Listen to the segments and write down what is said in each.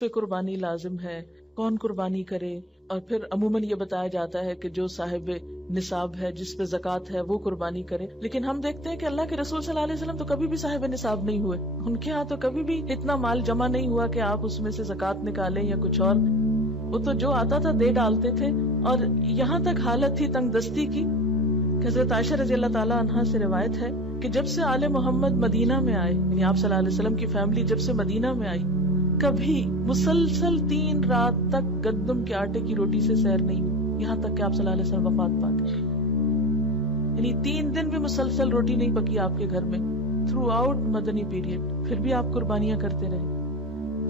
پہ قربانی لازم ہے، کون قربانی کرے، اور پھر عموماً یہ بتایا جاتا ہے کہ جو صاحب نصاب ہے، جس پہ زکوٰۃ ہے، وہ قربانی کرے. لیکن ہم دیکھتے ہیں کہ اللہ کے رسول صلی اللہ علیہ وسلم تو کبھی بھی صاحب نصاب نہیں ہوئے. ان کے ہاں تو کبھی بھی اتنا مال جمع نہیں ہوا کہ آپ اس میں سے زکوٰۃ نکالیں یا کچھ اور. وہ تو جو آتا تھا دے ڈالتے تھے. اور یہاں تک حالت تھی تنگ دستی کی کہ حضرت عائشہ رضی اللہ تعالیٰ عنہا سے روایت ہے کہ جب سے آل محمد مدینہ میں آئے، یعنی آپ صلی اللہ علیہ وسلم کی فیملی جب سے مدینہ میں آئی، کبھی مسلسل 3 رات تک گندم کے آٹے کی روٹی سے سیر نہیں ہوئی، یہاں تک کہ آپ صلی اللہ علیہ وسلم وفات پا گئے. یعنی 3 دن بھی مسلسل روٹی نہیں پکی آپ کے گھر میں تھرو آؤٹ مدنی پیریڈ. پھر بھی آپ قربانیاں کرتے رہے.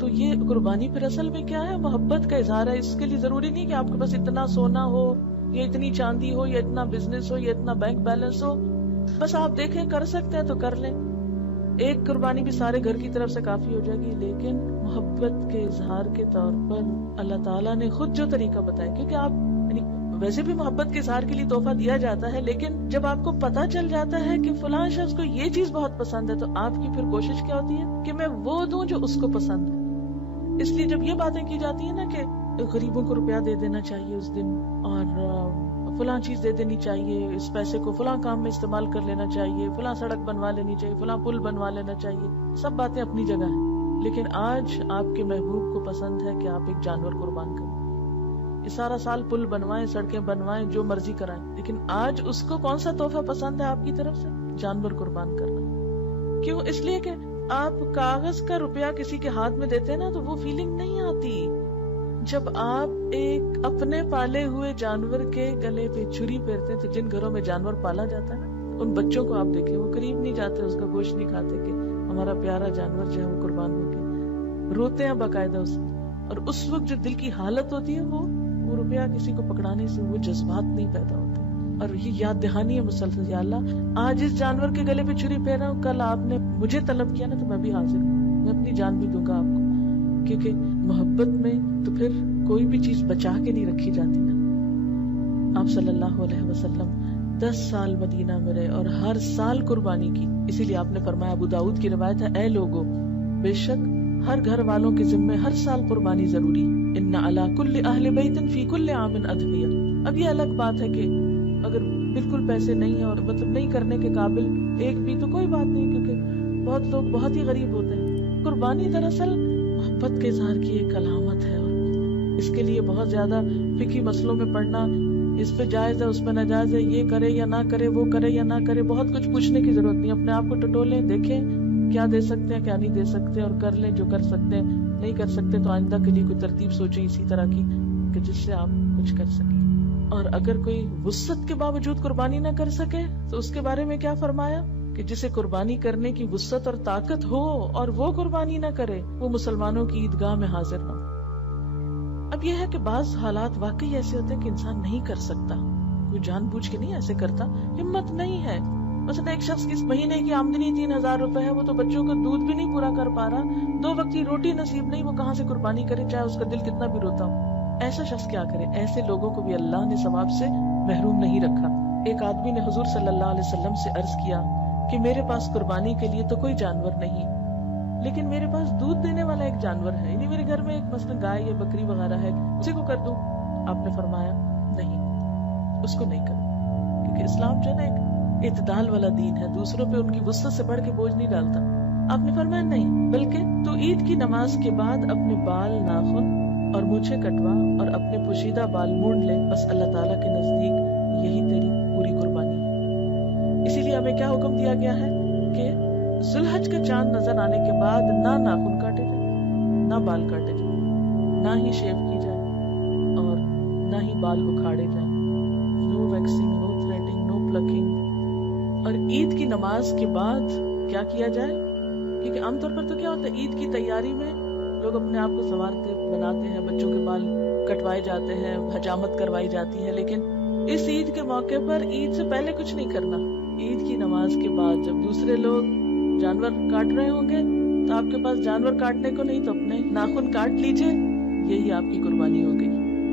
تو یہ قربانی پھر اصل میں کیا ہے؟ محبت کا اظہار ہے. اس کے لیے ضروری نہیں کہ آپ کے پاس اتنا سونا ہو یا اتنی چاندی ہو یا اتنا بزنس ہو یا اتنا بینک بیلنس ہو. بس آپ دیکھیں کر سکتے ہیں تو کر لیں. ایک قربانی بھی سارے گھر کی طرف سے کافی ہو جائے گی. لیکن محبت کے اظہار کے طور پر اللہ تعالیٰ نے خود جو طریقہ بتایا، کیونکہ آپ یعنی ویسے بھی محبت کے اظہار کے لیے تحفہ دیا جاتا ہے، لیکن جب آپ کو پتا چل جاتا ہے کہ فلاں شخص کو یہ چیز بہت پسند ہے، تو آپ کی پھر کوشش کیا ہوتی ہے کہ میں وہ دوں جو اس کو پسند ہے. اس لیے جب یہ باتیں کی جاتی ہیں نا کہ غریبوں کو روپیہ دے دینا چاہیے اس دن، اور فلاں چیز دے دینی چاہیے، اس پیسے کو فلاں کام میں استعمال کر لینا چاہیے، فلاں سڑک بنوا لینی چاہیے، فلاں پل بنوا لینا چاہیے، سب باتیں اپنی جگہ ہیں. لیکن آج آپ کے محبوب کو پسند ہے کہ آپ ایک جانور قربان کریں. یہ سارا سال پل بنوائیں، سڑکیں بنوائیں، جو مرضی کرائیں، لیکن آج اس کو کون سا تحفہ پسند ہے آپ کی طرف سے؟ جانور قربان کرنا. کیوں؟ اس لیے کہ آپ کاغذ کا روپیہ کسی کے ہاتھ میں دیتے ہیں نا تو وہ فیلنگ نہیں آتی. جب آپ ایک اپنے پالے ہوئے جانور کے گلے پہ چھری پھیرتے ہیں، تو جن گھروں میں جانور پالا جاتا ہے نا، ان بچوں کو آپ دیکھیں، وہ قریب نہیں جاتے، اس کا گوشت نہیں کھاتے کہ ہمارا پیارا جانور جو ہے وہ قربان ہو گیا. روتے ہیں باقاعدہ اس. اور اس وقت جو دل کی حالت ہوتی ہے وہ روپیہ کسی کو پکڑانے سے وہ جذبات نہیں پیدا ہوتے. اور یہ یاد دہانی ہے مسلسل، یا اللہ آج اس جانور کے گلے پہ چھری پھیر رہا ہوں، کل آپ نے مجھے طلب کیا نا تو میں بھی حاضر ہوں، میں اپنی جان بھی دوں گا آپ کو. کیونکہ محبت میں تو پھر کوئی بھی چیز بچا کے نہیں رکھی جاتی نا. آپ صلی اللہ علیہ وسلم 10 سال مدینہ میں رہے اور ہر سال قربانی کی. اسی لیے آپ نے فرمایا، ابو داؤد کی روایت ہے، اے لوگو، بے شک ہر گھر والوں کے ذمے ہر سال قربانی ضروری. ان علی کل اہل بیت فی کل عام اضحیہ. اب یہ الگ بات ہے کہ اگر بالکل پیسے نہیں ہیں اور مطلب نہیں کرنے کے قابل ایک بھی، تو کوئی بات نہیں، کیونکہ بہت لوگ بہت ہی غریب ہوتے ہیں. قربانی دراصل محبت کے اظہار کی ایک علامت ہے، اور اس کے لیے بہت زیادہ فقہی مسئلوں میں پڑھنا، اس پہ جائز ہے اس پہ ناجائز ہے، یہ کرے یا نہ کرے، وہ کرے یا نہ کرے، بہت کچھ پوچھنے کی ضرورت نہیں. اپنے آپ کو ٹٹولیں، دیکھیں کیا دے سکتے ہیں کیا نہیں دے سکتے، اور کر لیں جو کر سکتے ہیں. نہیں کر سکتے تو آئندہ کے لیے کوئی ترتیب سوچیں اسی طرح کی کہ جس سے آپ کچھ کر سکیں. اور اگر کوئی وسعت کے باوجود قربانی نہ کر سکے تو اس کے بارے میں کیا فرمایا کہ جسے قربانی کرنے کی وسعت اور طاقت ہو اور وہ قربانی نہ کرے، وہ مسلمانوں کی عیدگاہ میں حاضر نہ. اب یہ ہے کہ بعض حالات واقعی ایسے ہوتے ہیں کہ انسان نہیں کر سکتا، کوئی جان بوجھ کے نہیں ایسے کرتا، ہمت نہیں ہے. مثلا ایک شخص کی اس مہینے کی آمدنی 3000 روپے ہے، وہ تو بچوں کا دودھ بھی نہیں پورا کر پا رہا، 2 وقت کی روٹی نصیب نہیں، وہ کہاں سے قربانی کرے، چاہے اس کا دل کتنا بھی روتا ہو. ایسا شخص کیا کرے؟ ایسے لوگوں کو بھی اللہ نے ثواب سے محروم نہیں رکھا. ایک آدمی نے حضور صلی اللہ علیہ وسلم سے عرض کیا کہ میرے پاس قربانی کے لیے تو کوئی جانور نہیں، لیکن میرے پاس دودھ دینے والا ایک جانور ہے، یعنی میرے گھر میں ایک مثلا گائے یا بکری وغیرہ ہے، اسی کو کر دوں. آپ نے فرمایا نہیں، اس کو نہیں کرو، کیونکہ اسلام جو ہے نا ایک اعتدال والا دین ہے، دوسروں پہ ان کی وسعت سے بڑھ کے بوجھ نہیں ڈالتا. آپ نے فرمایا نہیں، بلکہ تو عید کی نماز کے بعد اپنے بال، ناخن اور مونچھیں کٹوا اور اپنے پوشیدہ بال مونڈ لے، بس اللہ تعالیٰ کے نزدیک یہی تیری پوری قربانی ہے. اسی لیے ہمیں کیا حکم دیا گیا ہے کہ ذی الحج کا چاند نظر آنے کے بعد نہ ناخن کاٹے جائیں، نہ بال کاٹے جائیں، نہ ہی شیو کی جائے اور نہ ہی بال اکھاڑے جائیں. نو ویکسنگ، نو تھریڈنگ، نو پلکنگ. اور عید کی نماز کے بعد کیا کیا جائے؟ کیونکہ عام طور پر تو کیا ہوتا ہے، عید کی تیاری میں لوگ اپنے آپ کو سنوارتے بناتے ہیں، بچوں کے بال کٹوائے جاتے ہیں، حجامت کروائی جاتی ہے. لیکن اس عید کے موقع پر عید سے پہلے کچھ نہیں کرنا. عید کی نماز کے بعد جب دوسرے لوگ جانور کاٹ رہے ہوں گے تو آپ کے پاس جانور کاٹنے کو نہیں، تو اپنے ناخن کاٹ لیجئے، یہی آپ کی قربانی ہو گئی.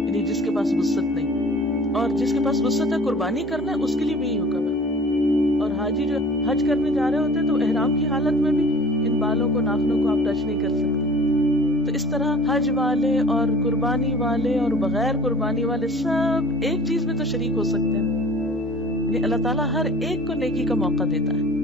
یعنی جس کے پاس وسعت نہیں، اور جس کے پاس وسعت ہے قربانی کرنا ہے، اس کے لیے بھی یہی حکم ہے. اور حاجی جو حج کرنے جا رہے ہوتے ہیں تو احرام کی حالت میں بھی ان بالوں کو، ناخنوں کو آپ ٹچ نہیں کر سکتے. تو اس طرح حج والے اور قربانی والے اور بغیر قربانی والے سب ایک چیز میں تو شریک ہو سکتے ہیں. یعنی اللہ تعالیٰ ہر ایک کو نیکی کا موقع دیتا ہے.